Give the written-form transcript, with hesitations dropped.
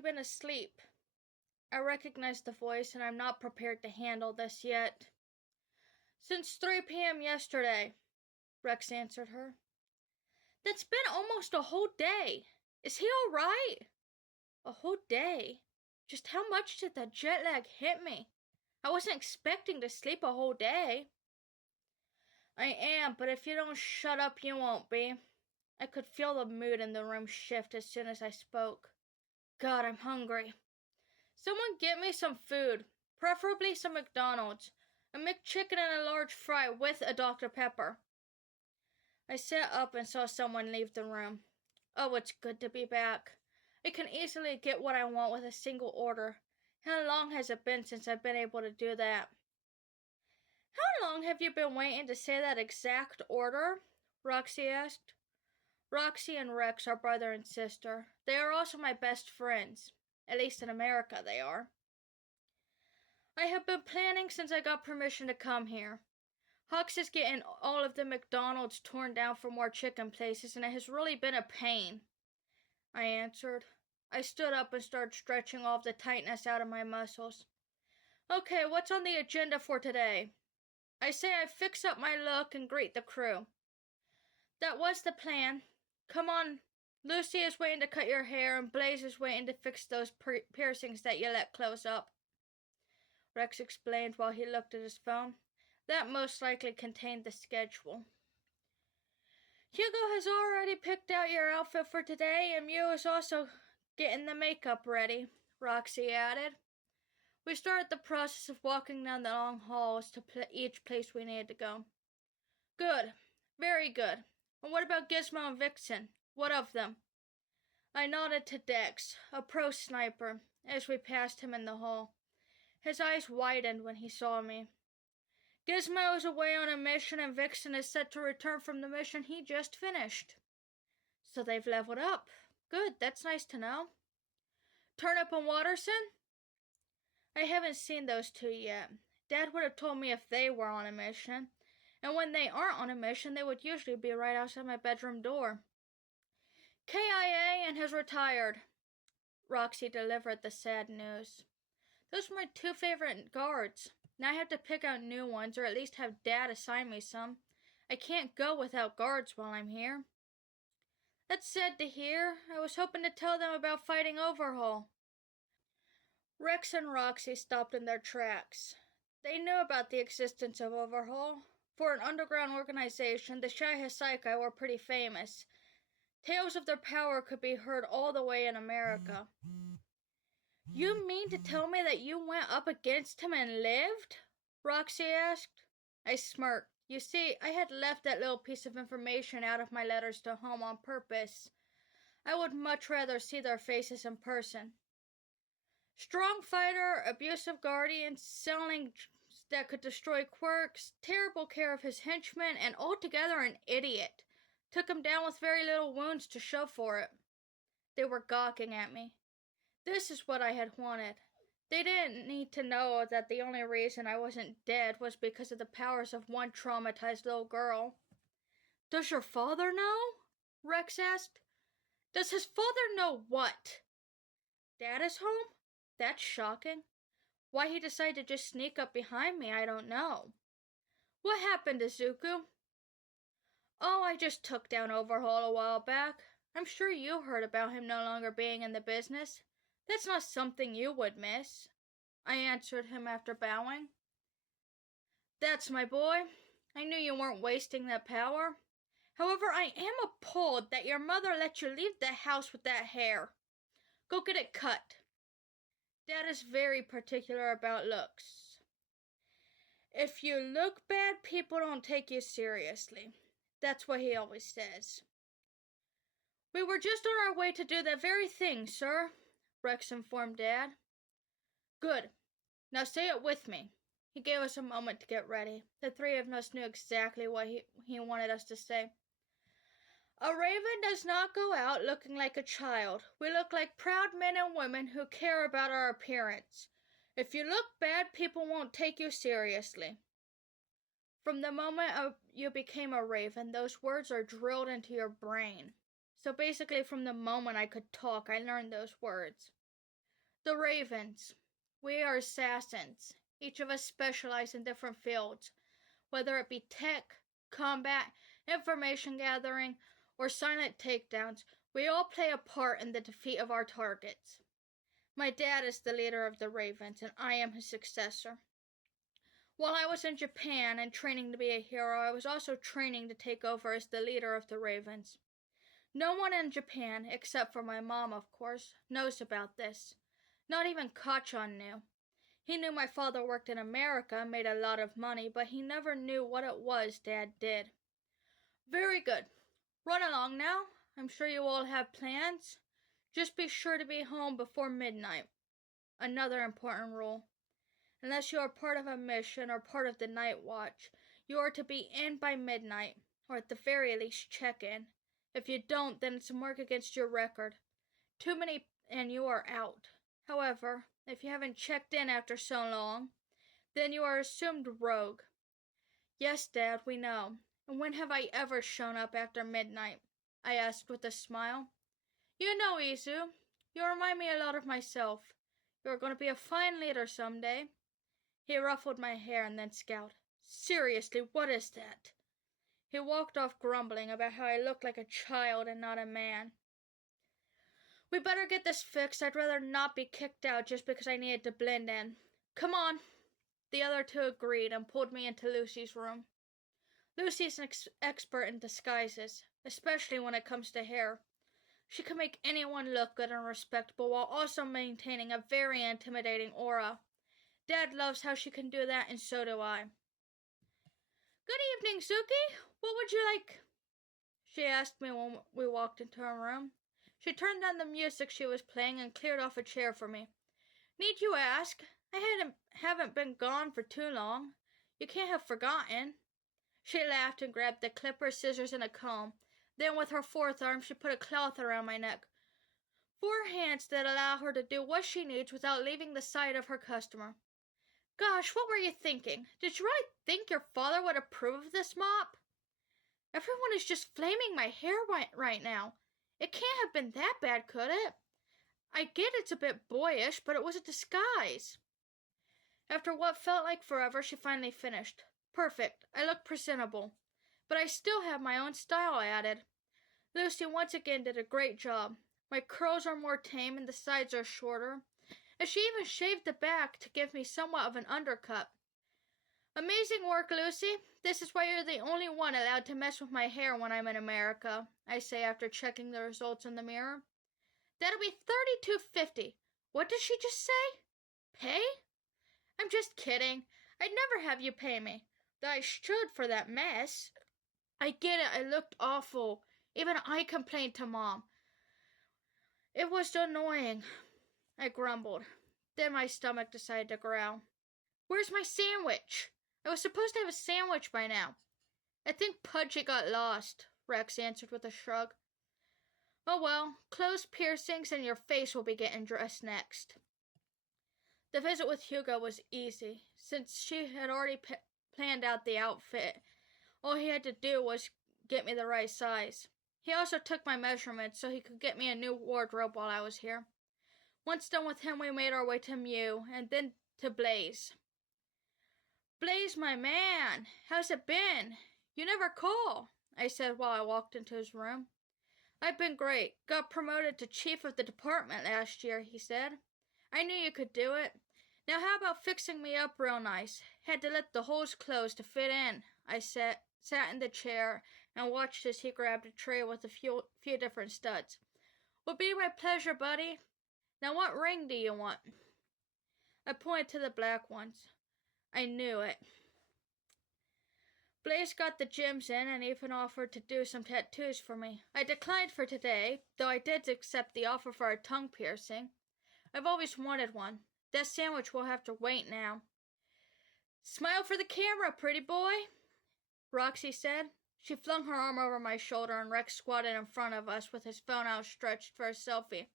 you been asleep? I recognize the voice, and I'm not prepared to handle this yet. Since 3 p.m. yesterday, Rex answered her. That's been almost a whole day. Is he all right? A whole day? Just how much did that jet lag hit me? I wasn't expecting to sleep a whole day. I am, but if you don't shut up, you won't be. I could feel the mood in the room shift as soon as I spoke. God, I'm hungry. Someone get me some food, preferably some McDonald's, a McChicken and a large fry with a Dr. Pepper. I sat up and saw someone leave the room. Oh, it's good to be back. I can easily get what I want with a single order. How long has it been since I've been able to do that? How long have you been waiting to say that exact order? Roxy asked. Roxy and Rex are brother and sister. They are also my best friends. At least in America they are. I have been planning since I got permission to come here. Hux is getting all of the McDonald's torn down for more chicken places, and it has really been a pain. I answered. I stood up and started stretching all of the tightness out of my muscles. Okay, what's on the agenda for today? I say I fix up my look and greet the crew. That was the plan. Come on. Lucy is waiting to cut your hair, and Blaze is waiting to fix those piercings that you let close up. Rex explained while he looked at his phone. That most likely contained the schedule. Hugo has already picked out your outfit for today, and Mew is also getting the makeup ready, Roxy added. We started the process of walking down the long halls to each place we needed to go. Good. Very good. And what about Gizmo and Vixen? What of them? I nodded to Dex, a pro sniper, as we passed him in the hall. His eyes widened when he saw me. Gizmo is away on a mission, and Vixen is set to return from the mission he just finished. So they've leveled up. Good, that's nice to know. Turnip and Watterson? I haven't seen those two yet. Dad would have told me if they were on a mission. And when they aren't on a mission, they would usually be right outside my bedroom door. KIA and has retired. Roxy delivered the sad news. Those were my 2 favorite guards. Now I have to pick out new ones, or at least have Dad assign me some. I can't go without guards while I'm here. That's sad to hear. I was hoping to tell them about fighting Overhaul. Rex and Roxy stopped in their tracks. They knew about the existence of Overhaul. For an underground organization, the Shai Psychi were pretty famous. Tales of their power could be heard all the way in America. You mean to tell me that you went up against him and lived? Roxy asked. I smirked. You see, I had left that little piece of information out of my letters to home on purpose. I would much rather see their faces in person. Strong fighter, abusive guardian, selling that could destroy quirks, terrible care of his henchmen, and altogether an idiot. Took him down with very little wounds to show for it. They were gawking at me. This is what I had wanted. They didn't need to know that the only reason I wasn't dead was because of the powers of one traumatized little girl. Does your father know? Rex asked. Does his father know what? Dad is home? That's shocking. Why he decided to just sneak up behind me, I don't know. What happened, Izuku? Oh, I just took down Overhaul a while back. I'm sure you heard about him no longer being in the business. That's not something you would miss. I answered him after bowing. That's my boy. I knew you weren't wasting that power. However, I am appalled that your mother let you leave the house with that hair. Go get it cut. Dad is very particular about looks. If you look bad, people don't take you seriously. That's what he always says. We were just on our way to do that very thing, sir, Rex informed Dad. Good. Now say it with me. He gave us a moment to get ready. The 3 of us knew exactly what he wanted us to say. A raven does not go out looking like a child. We look like proud men and women who care about our appearance. If you look bad, people won't take you seriously. From the moment you became a raven, those words are drilled into your brain. So basically from the moment I could talk, I learned those words. The Ravens. We are assassins. Each of us specialize in different fields, whether it be tech, combat, information gathering, or silent takedowns. We all play a part in the defeat of our targets. My dad is the leader of the Ravens, and I am his successor. While I was in Japan and training to be a hero, I was also training to take over as the leader of the Ravens. No one in Japan, except for my mom, of course, knows about this. Not even Kachan knew. He knew my father worked in America and made a lot of money, but he never knew what it was Dad did. Very good. Run along now. I'm sure you all have plans. Just be sure to be home before midnight. Another important rule. Unless you are part of a mission or part of the night watch, you are to be in by midnight, or at the very least check in. If you don't, then it's a mark against your record. Too many and you are out. However, if you haven't checked in after so long, then you are assumed rogue. Yes, Dad, we know. And when have I ever shown up after midnight? I asked with a smile. You know, Izu, you remind me a lot of myself. You are going to be a fine leader someday. He ruffled my hair and then scowled. Seriously, what is that? He walked off grumbling about how I looked like a child and not a man. We better get this fixed. I'd rather not be kicked out just because I needed to blend in. Come on. The other two agreed and pulled me into Lucy's room. Lucy's an expert in disguises, especially when it comes to hair. She can make anyone look good and respectable while also maintaining a very intimidating aura. Dad loves how she can do that, and so do I. Good evening, Suki. What would you like? She asked me when we walked into her room. She turned down the music she was playing and cleared off a chair for me. Need you ask? I haven't been gone for too long. You can't have forgotten. She laughed and grabbed the clippers, scissors, and a comb. Then with her fourth arm, she put a cloth around my neck. 4 hands that allow her to do what she needs without leaving the sight of her customer. Gosh, what were you thinking? Did you really think your father would approve of this mop? Everyone is just flaming my hair right now. It can't have been that bad, could it? I get it's a bit boyish, but it was a disguise. After what felt like forever, she finally finished. Perfect. I look presentable. But I still have my own style, I added. Lucy once again did a great job. My curls are more tame and the sides are shorter. And she even shaved the back to give me somewhat of an undercut. Amazing work, Lucy. This is why you're the only one allowed to mess with my hair when I'm in America, I say after checking the results in the mirror. That'll be $32.50. What did she just say? Pay? I'm just kidding. I'd never have you pay me. Though I should for that mess. I get it. I looked awful. Even I complained to Mom. It was annoying. I grumbled. Then my stomach decided to growl. Where's my sandwich? I was supposed to have a sandwich by now. I think Pudgy got lost, Rex answered with a shrug. Oh well, closed piercings and your face will be getting dressed next. The visit with Hugo was easy. Since she had already planned out the outfit, all he had to do was get me the right size. He also took my measurements so he could get me a new wardrobe while I was here. Once done with him, we made our way to Mew, and then to Blaze. Blaze, my man, how's it been? You never call, I said while I walked into his room. I've been great. Got promoted to chief of the department last year, he said. I knew you could do it. Now how about fixing me up real nice? Had to let the holes close to fit in. I sat in the chair and watched as he grabbed a tray with a few different studs. Would be my pleasure, buddy. Now what ring do you want? I pointed to the black ones. I knew it. Blaze got the gems in and even offered to do some tattoos for me. I declined for today, though I did accept the offer for a tongue piercing. I've always wanted one. That sandwich will have to wait now. Smile for the camera, pretty boy, Roxy said. She flung her arm over my shoulder and Rex squatted in front of us with his phone outstretched for a selfie.